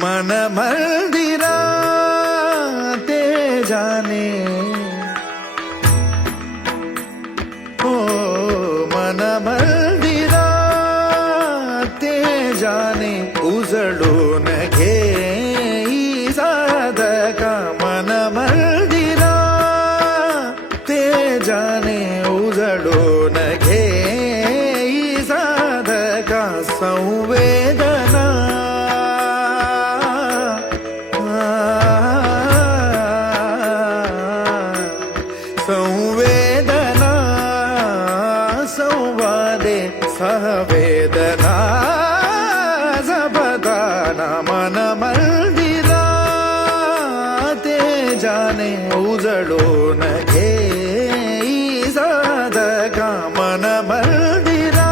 मन मंदिरा ते जाने हो मन मंदिरा ते जाने उजळून घे साधका मन मंदिरा ते जाने उजळून घे साधका संवेदना संवेदना संवादे सहवेदना जबदाना मन मंदिरा ते जाने उजळून घे साधका मन मंदिरा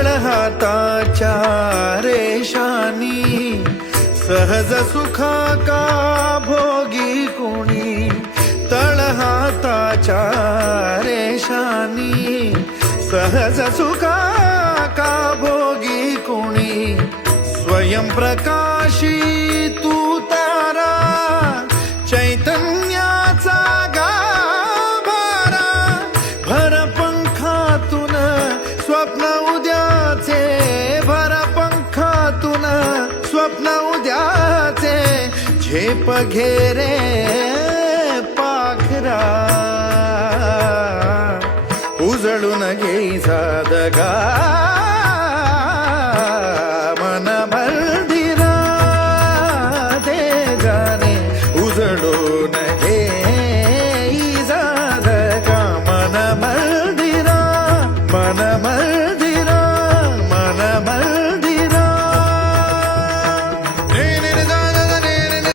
तळहाताच्या रेषानी सहज सुखा का भोगी कोणी तळहाताच्या रेषानी सहज सुखा का भोगी कोणी स्वयं प्रकाशी तू तारा चैतन्याचा गाभारा भर पंखातून स्वप्न उद्याचे भर पंखातून स्वप्न उद्याचे झेप घेरे पाखरा उजळून घे साधका